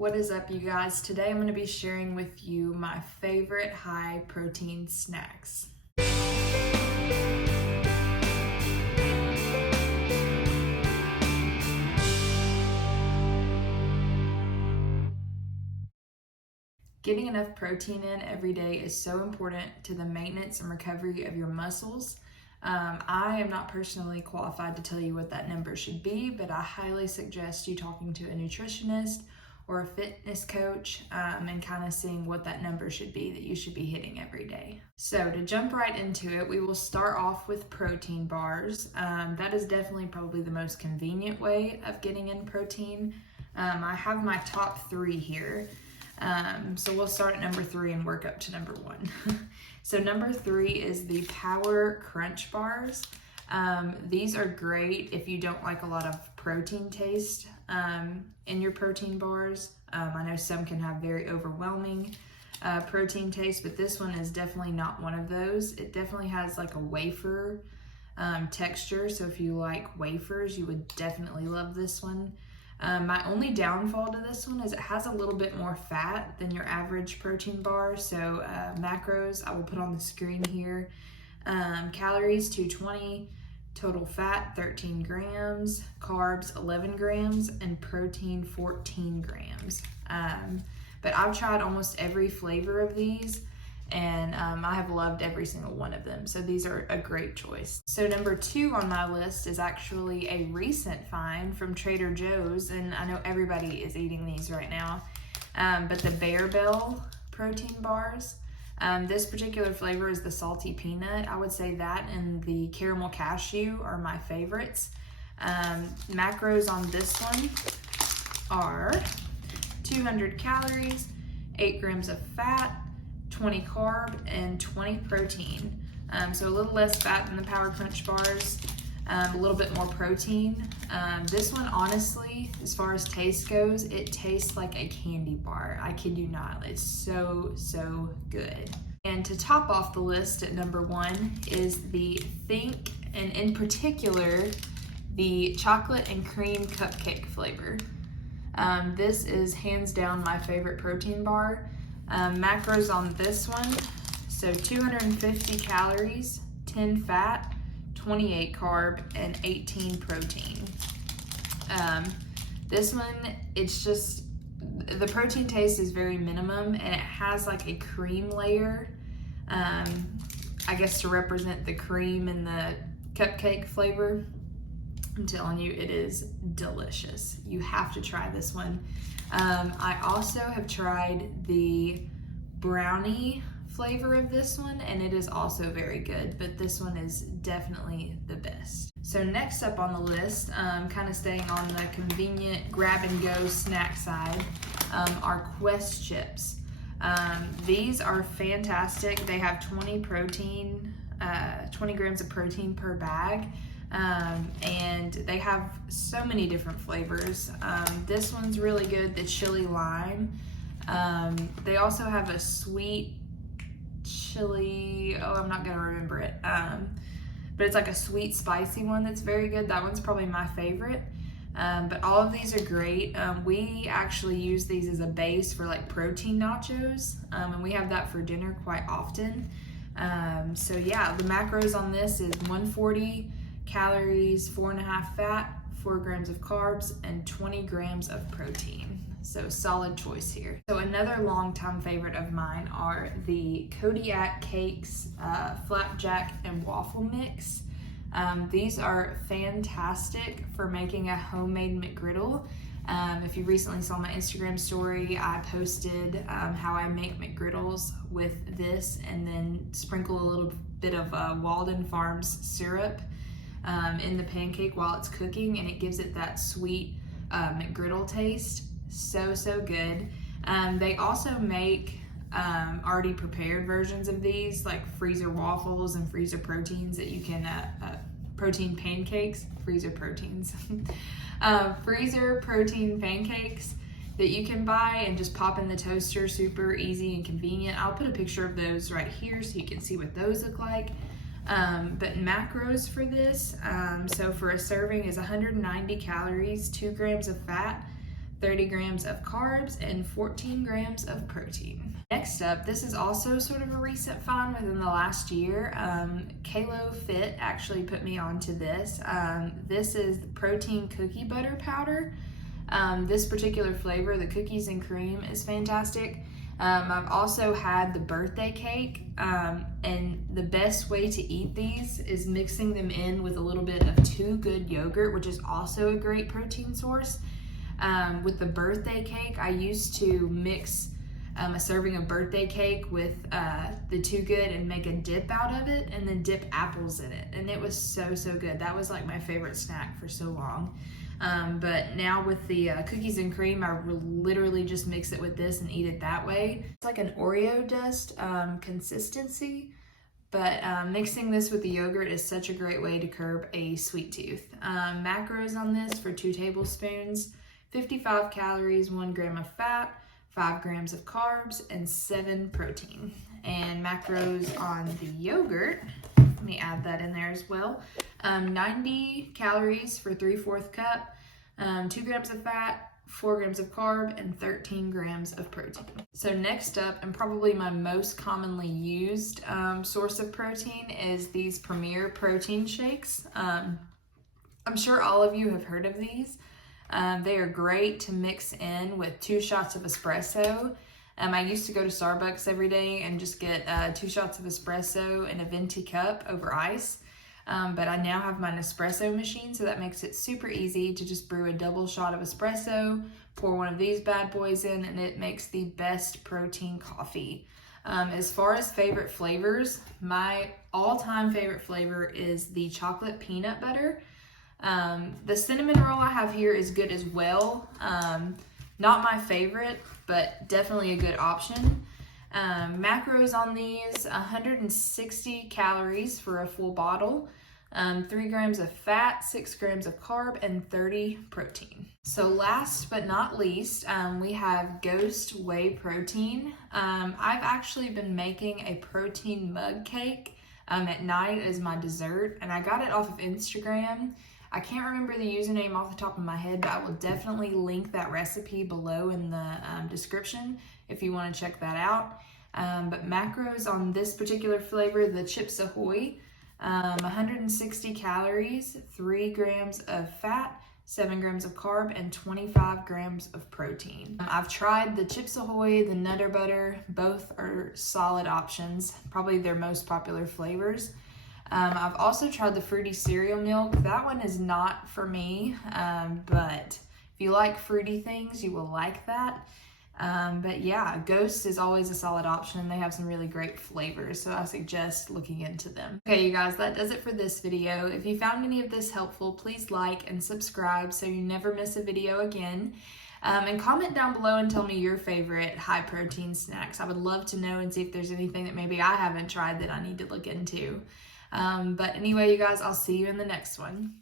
What is up, you guys? Today I'm going to be sharing with you my favorite high protein snacks. Getting enough protein in every day is so important to the maintenance and recovery of your muscles. I am not personally qualified to tell you what that number should be, but I highly suggest you talking to a nutritionist or a fitness coach and kind of seeing what that number should be that you should be hitting every day. So to jump right into it, we will start off with protein bars. That is definitely probably the most convenient way of getting in protein. I have my top three here. So we'll start at number 3 and work up to number 1. So number 3 is the Power Crunch Bars. These are great if you don't like a lot of protein taste in your protein bars. I know some can have very overwhelming protein taste, but this one is definitely not one of those. It definitely has like a wafer texture, so if you like wafers, you would definitely love this one. My only downfall to this one is it has a little bit more fat than your average protein bar. So macros, I will put on the screen here. Calories, 220. Total fat, 13 grams. Carbs, 11 grams. And protein, 14 grams. But I've tried almost every flavor of these, and I have loved every single one of them. So these are a great choice. So number 2 on my list is actually a recent find from Trader Joe's, and I know everybody is eating these right now, but the Barebell protein bars. This particular flavor is the salty peanut. I would say that and the caramel cashew are my favorites. Macros on this one are 200 calories, 8 grams of fat, 20 carb, and 20 protein. So a little less fat than the Power Crunch bars, a little bit more protein. This one, honestly, as far as taste goes, it tastes like a candy bar. I kid you not. It's so good. And to top off the list at number 1 is the Think, and in particular, the chocolate and cream cupcake flavor. This is hands down my favorite protein bar. Macros on this one, so 250 calories, 10 fat, 28 carb, and 18 protein. This one, it's just, the protein taste is very minimum, and it has like a cream layer, I guess to represent the cream and the cupcake flavor. I'm telling you, it is delicious. You have to try this one. I also have tried the brownie flavor of this one, and it is also very good, but this one is definitely the best. So next up on the list, kind of staying on the convenient grab and go snack side, are Quest chips. These are fantastic. They have 20 grams of protein per bag. And they have so many different flavors. This one's really good, the chili lime. They also have a sweet chili, I'm not gonna remember it, but it's like a sweet spicy one that's very good. That one's probably my favorite. But all of these are great. We actually use these as a base for like protein nachos, and we have that for dinner quite often. So yeah, the macros on this is 140 calories, 4.5 fat, 4 grams of carbs, and 20 grams of protein. So solid choice here. So another longtime favorite of mine are the Kodiak cakes, Flapjack and Waffle mix. These are fantastic for making a homemade McGriddle. If you recently saw my Instagram story, I posted how I make McGriddles with this and then sprinkle a little bit of Walden Farms syrup in the pancake while it's cooking, and it gives it that sweet McGriddle taste. So good. They also make already prepared versions of these, like freezer waffles and freezer proteins that you can protein pancakes, freezer proteins, freezer protein pancakes that you can buy and just pop in the toaster. Super easy and convenient. I'll put a picture of those right here so you can see what those look like. But macros for this, so for a serving is 190 calories, 2 grams of fat, 30 grams of carbs, and 14 grams of protein. Next up, this is also sort of a recent find within the last year. Kalo Fit actually put me onto this. This is the protein cookie butter powder. This particular flavor, the cookies and cream, is fantastic. I've also had the birthday cake, and the best way to eat these is mixing them in with a little bit of Too Good yogurt, which is also a great protein source. With the birthday cake, I used to mix a serving of birthday cake with the Too Good and make a dip out of it, and then dip apples in it, and it was so good. That was like my favorite snack for so long. But now with the cookies and cream, I literally just mix it with this and eat it that way. It's like an Oreo dust consistency, but mixing this with the yogurt is such a great way to curb a sweet tooth. Macros on this for 2 tablespoons, 55 calories, 1 gram of fat, 5 grams of carbs, and 7 protein. And macros on the yogurt, let me add that in there as well. 90 calories for 3/4 cup, 2 grams of fat, 4 grams of carb, and 13 grams of protein. So next up, and probably my most commonly used source of protein, is these Premier protein shakes. I'm sure all of you have heard of these. They are great to mix in with 2 shots of espresso. I used to go to Starbucks every day and just get 2 shots of espresso in a venti cup over ice. But I now have my Nespresso machine, so that makes it super easy to just brew a double shot of espresso, pour one of these bad boys in, and it makes the best protein coffee. As far as favorite flavors, my all-time favorite flavor is the chocolate peanut butter. The cinnamon roll I have here is good as well. Not my favorite, but definitely a good option. Macros on these, 160 calories for a full bottle, 3 grams of fat, 6 grams of carb, and 30 protein. So last but not least, we have Ghost Whey protein. I've actually been making a protein mug cake at night as my dessert, and I got it off of Instagram. I can't remember the username off the top of my head, but I will definitely link that recipe below in the description if you want to check that out. But macros on this particular flavor, the Chips Ahoy, 160 calories, 3 grams of fat, 7 grams of carb, and 25 grams of protein. I've tried the Chips Ahoy, the Nutter Butter. Both are solid options, probably their most popular flavors. I've also tried the fruity cereal milk. That one is not for me, but if you like fruity things, you will like that. But yeah, Ghost is always a solid option. They have some really great flavors, so I suggest looking into them. Okay, you guys, that does it for this video. If you found any of this helpful, please like and subscribe so you never miss a video again. And comment down below and tell me your favorite high protein snacks. I would love to know and see if there's anything that maybe I haven't tried that I need to look into. But anyway, you guys, I'll see you in the next one.